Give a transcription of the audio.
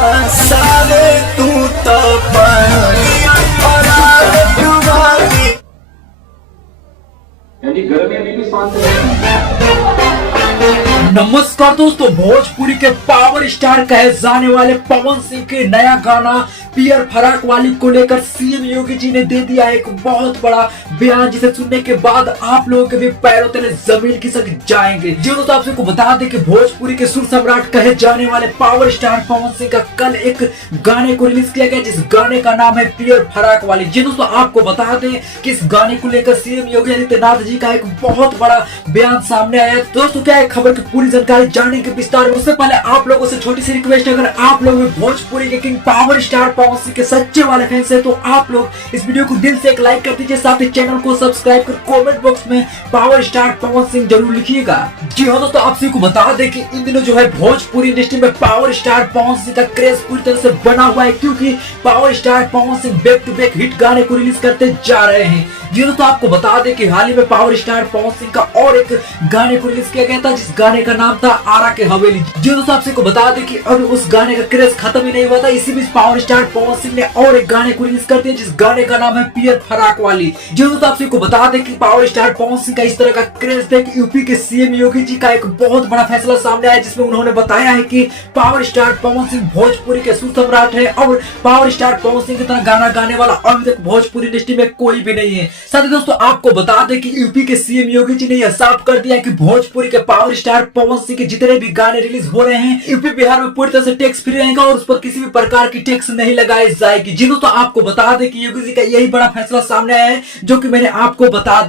साले तू तो यानी गर्मी अभी भी शांत है। नमस्कार दोस्तों, भोजपुरी के पावर स्टार कहे जाने वाले पवन सिंह के नया गाना पियर फराक वाली को लेकर सीएम योगी जी ने दे दिया एक बहुत बड़ा बयान, जिसे सुनने के बाद आप लोगों के भी पैरों तले जमीन खिसक जाएंगे। जी दोस्तों, आप सबको बता दें कि भोजपुरी के सुर सम्राट कहे जाने वाले पावर स्टार पवन सिंह का कल एक गाने को रिलीज किया गया, जिस गाने का नाम है पियर फराक वाली। जी दोस्तों, आपको बता दें कि इस गाने को लेकर सीएम योगी आदित्यनाथ जी का एक बहुत बड़ा बयान सामने आया। दोस्तों, क्या है खबर की पूरी जानकारी जानने के विस्तार में उससे पहले आप लोगों से छोटी सी रिक्वेस्ट, अगर आप लोग भोजपुरी के king power star Pawan Singh के सच्चे वाले फैंस हैं तो आप लोग इस वीडियो को दिल से एक लाइक कर दीजिए, साथ ही चैनल को सब्सक्राइब कर कमेंट बॉक्स में पावर स्टार पवन सिंह जरूर लिखिएगा। जी हाँ दोस्तों, आप सभी को बता दें कि इन दिनों जो है भोजपुरी इंडस्ट्री में पावर स्टार पवन सिंह का क्रेज पूरी तरह से बना हुआ है, क्योंकि power star Pawan Singh back to back hit गाने को रिलीज करते जा रहे हैं। जी दोस्तों, आपको बता दें कि हाल ही में पावर स्टार पवन सिंह का और एक गाने को रिलीज किया गया था, जिस गाने का नाम था आरा के हवेली। जी दोस्तों, आप सबको बता दें कि अब उस गाने का क्रेज खत्म ही नहीं हुआ था, इसी बीच पावर स्टार पवन सिंह ने और एक गाने को रिलीज कर दिया, जिस गाने का नाम है पियर फराक वाली। जी दोस्तों, आप सबको बता दें कि पावर स्टार पवन सिंह का इस तरह का क्रेज देख यूपी के सीएम योगी जी का एक बहुत बड़ा फैसला सामने आया, जिसमें उन्होंने बताया है कि पावर स्टार पवन सिंह भोजपुरी के सुर सम्राट है और पावर स्टार पवन सिंह की तरह गाना गाने वाला अभी तक भोजपुरी इंडस्ट्री में कोई भी नहीं है। साथ ही दोस्तों, आपको बता दें कि यूपी के सीएम योगी जी ने यह साफ कर दिया कि भोजपुरी के पावर स्टार पवन सिंह के जितने भी गाने रिलीज हो रहे हैं यूपी बिहार में पूरी तरह से टैक्स फ्री रहेगा और उस पर किसी भी प्रकार की टैक्स नहीं लगाई जाएगी। जी दोस्तों, आपको बता दें कि योगी जी का यही बड़ा फैसला सामने आया है, जो कि मैंने आपको बता दिया।